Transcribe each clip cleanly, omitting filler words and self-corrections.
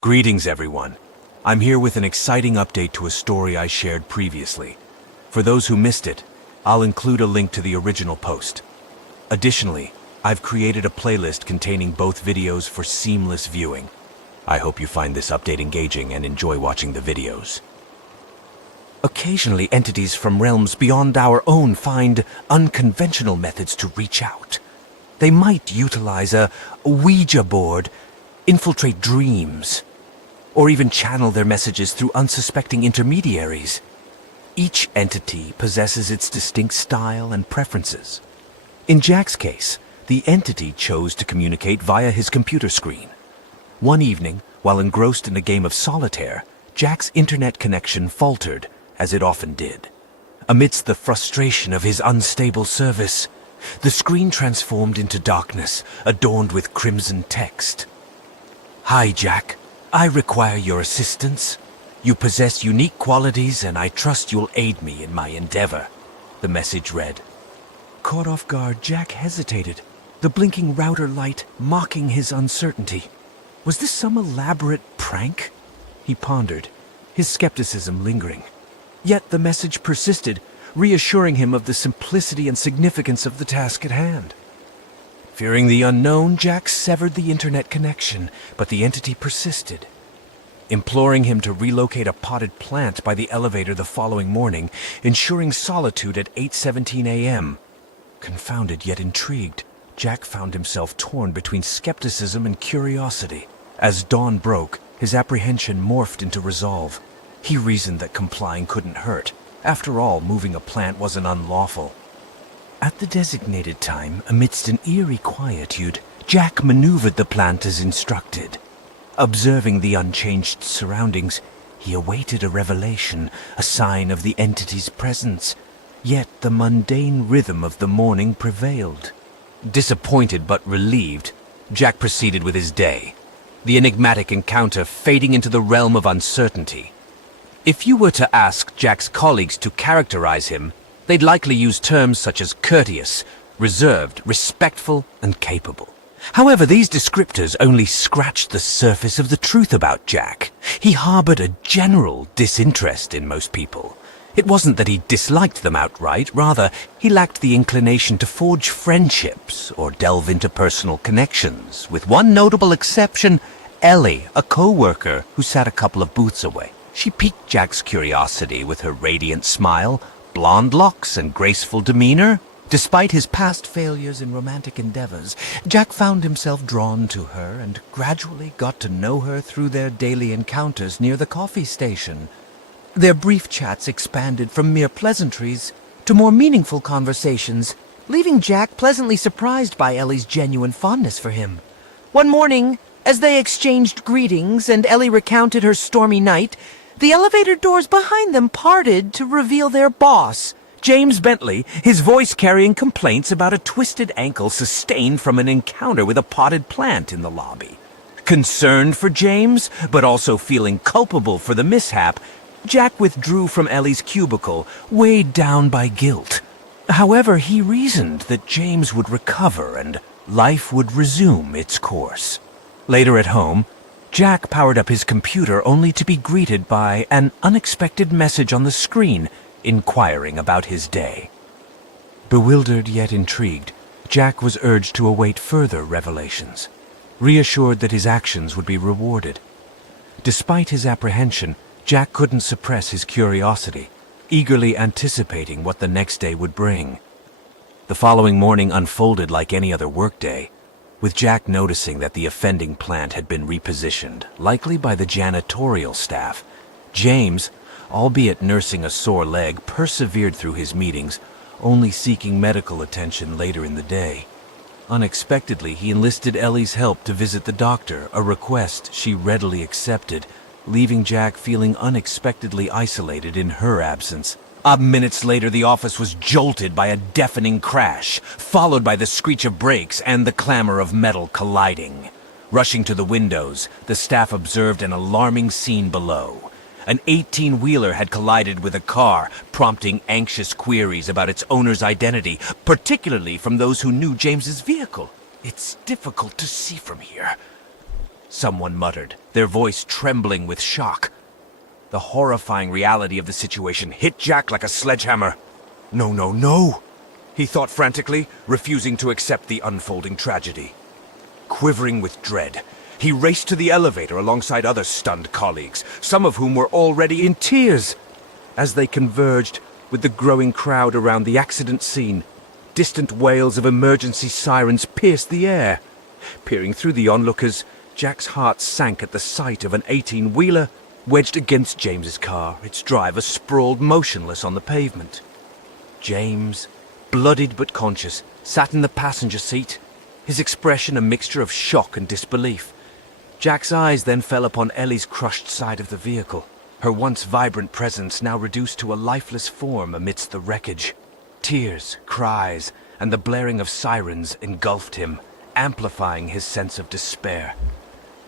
Greetings, everyone. I'm here with an exciting update to a story I shared previously. For those who missed it, I'll include a link to the original post. Additionally, I've created a playlist containing both videos for seamless viewing. I hope you find this update engaging and enjoy watching the videos. Occasionally, entities from realms beyond our own find unconventional methods to reach out. They might utilize a Ouija board, infiltrate dreams, or even channel their messages through unsuspecting intermediaries. Each entity possesses its distinct style and preferences. In Jack's case, the entity chose to communicate via his computer screen. One evening, while engrossed in a game of solitaire, Jack's internet connection faltered, as it often did. Amidst the frustration of his unstable service, the screen transformed into darkness, adorned with crimson text. "Hi, Jack. I require your assistance. You possess unique qualities, and I trust you'll aid me in my endeavor," the message read. Caught off guard, Jack hesitated, the blinking router light mocking his uncertainty. Was this some elaborate prank? He pondered, his skepticism lingering. Yet the message persisted, reassuring him of the simplicity and significance of the task at hand. Fearing the unknown, Jack severed the internet connection, but the entity persisted, imploring him to relocate a potted plant by the elevator the following morning, ensuring solitude at 8:17 a.m. Confounded yet intrigued, Jack found himself torn between skepticism and curiosity. As dawn broke, his apprehension morphed into resolve. He reasoned that complying couldn't hurt. After all, moving a plant wasn't unlawful. At the designated time, amidst an eerie quietude, Jack maneuvered the plant as instructed. Observing the unchanged surroundings, he awaited a revelation, a sign of the entity's presence. Yet the mundane rhythm of the morning prevailed. Disappointed but relieved, Jack proceeded with his day, the enigmatic encounter fading into the realm of uncertainty. If you were to ask Jack's colleagues to characterize him, they'd likely use terms such as courteous, reserved, respectful, and capable. However, these descriptors only scratched the surface of the truth about Jack. He harbored a general disinterest in most people. It wasn't that he disliked them outright, rather, he lacked the inclination to forge friendships or delve into personal connections, with one notable exception, Ellie, a co-worker who sat a couple of booths away. She piqued Jack's curiosity with her radiant smile, blonde locks, and graceful demeanor. Despite his past failures in romantic endeavors, Jack found himself drawn to her and gradually got to know her through their daily encounters near the coffee station. Their brief chats expanded from mere pleasantries to more meaningful conversations, leaving Jack pleasantly surprised by Ellie's genuine fondness for him. One morning, as they exchanged greetings and Ellie recounted her stormy night, the elevator doors behind them parted to reveal their boss, James Bentley, his voice carrying complaints about a twisted ankle sustained from an encounter with a potted plant in the lobby. Concerned for James, but also feeling culpable for the mishap, Jack withdrew from Ellie's cubicle, weighed down by guilt. However, he reasoned that James would recover and life would resume its course. Later at home, Jack powered up his computer only to be greeted by an unexpected message on the screen, inquiring about his day. Bewildered yet intrigued, Jack was urged to await further revelations, reassured that his actions would be rewarded. Despite his apprehension, Jack couldn't suppress his curiosity, eagerly anticipating what the next day would bring. The following morning unfolded like any other workday, with Jack noticing that the offending plant had been repositioned, likely by the janitorial staff. James, albeit nursing a sore leg, persevered through his meetings, only seeking medical attention later in the day. Unexpectedly, he enlisted Ellie's help to visit the doctor, a request she readily accepted, leaving Jack feeling unexpectedly isolated in her absence. Minutes later, the office was jolted by a deafening crash, followed by the screech of brakes and the clamor of metal colliding. Rushing to the windows, the staff observed an alarming scene below. An 18-wheeler had collided with a car, prompting anxious queries about its owner's identity, particularly from those who knew James's vehicle. "It's difficult to see from here," someone muttered, their voice trembling with shock. The horrifying reality of the situation hit Jack like a sledgehammer. No, no, no, he thought frantically, refusing to accept the unfolding tragedy. Quivering with dread, he raced to the elevator alongside other stunned colleagues, some of whom were already in tears. As they converged with the growing crowd around the accident scene, distant wails of emergency sirens pierced the air. Peering through the onlookers, Jack's heart sank at the sight of an 18-wheeler wedged against James's car, its driver sprawled motionless on the pavement. James, bloodied but conscious, sat in the passenger seat, his expression a mixture of shock and disbelief. Jack's eyes then fell upon Ellie's crushed side of the vehicle, her once vibrant presence now reduced to a lifeless form amidst the wreckage. Tears, cries, and the blaring of sirens engulfed him, amplifying his sense of despair.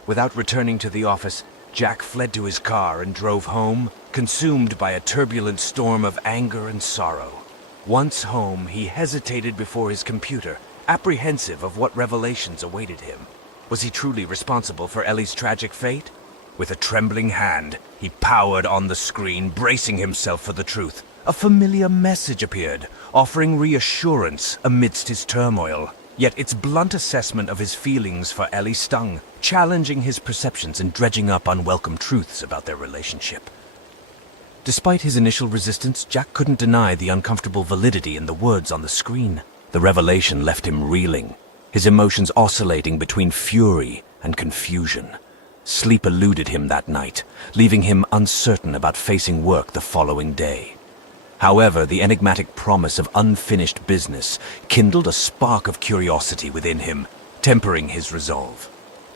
Without returning to the office, Jack fled to his car and drove home, consumed by a turbulent storm of anger and sorrow. Once home, he hesitated before his computer, apprehensive of what revelations awaited him. Was he truly responsible for Ellie's tragic fate? With a trembling hand, he powered on the screen, bracing himself for the truth. A familiar message appeared, offering reassurance amidst his turmoil. Yet its blunt assessment of his feelings for Ellie stung, challenging his perceptions and dredging up unwelcome truths about their relationship. Despite his initial resistance, Jack couldn't deny the uncomfortable validity in the words on the screen. The revelation left him reeling, his emotions oscillating between fury and confusion. Sleep eluded him that night, leaving him uncertain about facing work the following day. However, the enigmatic promise of unfinished business kindled a spark of curiosity within him, tempering his resolve.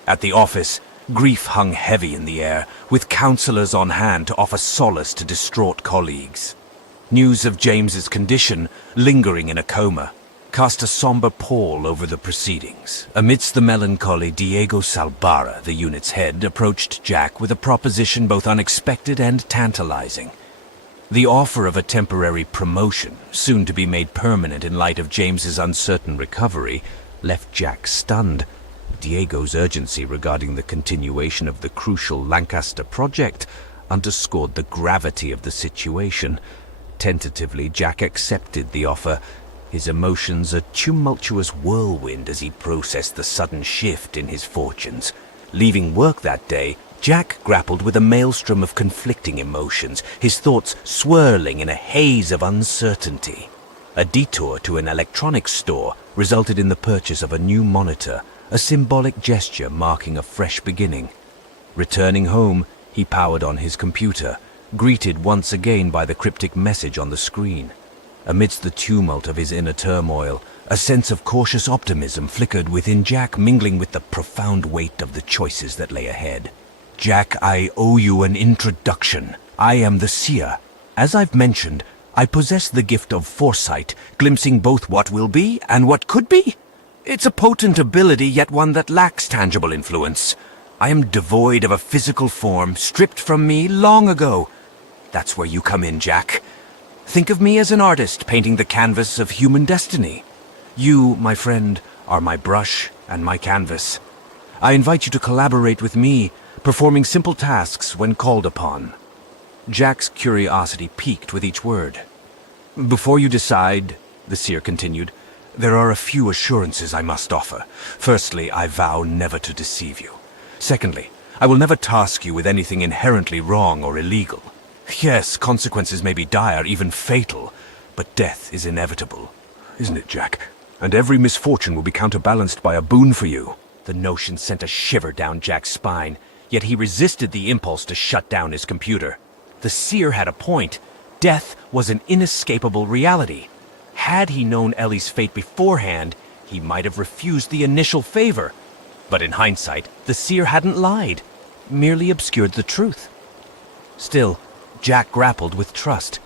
At the office, grief hung heavy in the air, with counselors on hand to offer solace to distraught colleagues. News of James's condition, lingering in a coma, cast a somber pall over the proceedings. Amidst the melancholy, Diego Salbarra, the unit's head, approached Jack with a proposition both unexpected and tantalizing. The offer of a temporary promotion, soon to be made permanent in light of James's uncertain recovery, left Jack stunned. Diego's urgency regarding the continuation of the crucial Lancaster project underscored the gravity of the situation. Tentatively, Jack accepted the offer, his emotions a tumultuous whirlwind as he processed the sudden shift in his fortunes. Leaving work that day, Jack grappled with a maelstrom of conflicting emotions, his thoughts swirling in a haze of uncertainty. A detour to an electronics store resulted in the purchase of a new monitor, a symbolic gesture marking a fresh beginning. Returning home, he powered on his computer, greeted once again by the cryptic message on the screen. Amidst the tumult of his inner turmoil, a sense of cautious optimism flickered within Jack, mingling with the profound weight of the choices that lay ahead. Jack, I owe you an introduction. I am the Seer. As I've mentioned, I possess the gift of foresight, glimpsing both what will be and what could be. It's a potent ability, yet one that lacks tangible influence. I am devoid of a physical form, stripped from me long ago. That's where you come in, Jack. Think of me as an artist painting the canvas of human destiny. You, my friend, are my brush and my canvas. I invite you to collaborate with me, performing simple tasks when called upon. Jack's curiosity piqued with each word. Before you decide, the Seer continued, there are a few assurances I must offer. Firstly, I vow never to deceive you. Secondly, I will never task you with anything inherently wrong or illegal. Yes, consequences may be dire, even fatal, but death is inevitable. Isn't it, Jack? And every misfortune will be counterbalanced by a boon for you. The notion sent a shiver down Jack's spine, yet he resisted the impulse to shut down his computer. The Seer had a point. Death was an inescapable reality. Had he known Ellie's fate beforehand, he might have refused the initial favor. But in hindsight, the Seer hadn't lied, merely obscured the truth. Still, Jack grappled with trust.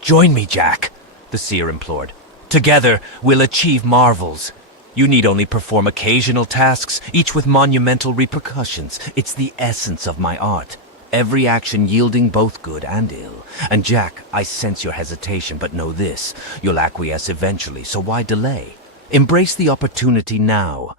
Join me, Jack, the Seer implored. Together, we'll achieve marvels. You need only perform occasional tasks, each with monumental repercussions. It's the essence of my art. Every action yielding both good and ill. And Jack, I sense your hesitation, but know this. You'll acquiesce eventually, so why delay? Embrace the opportunity now.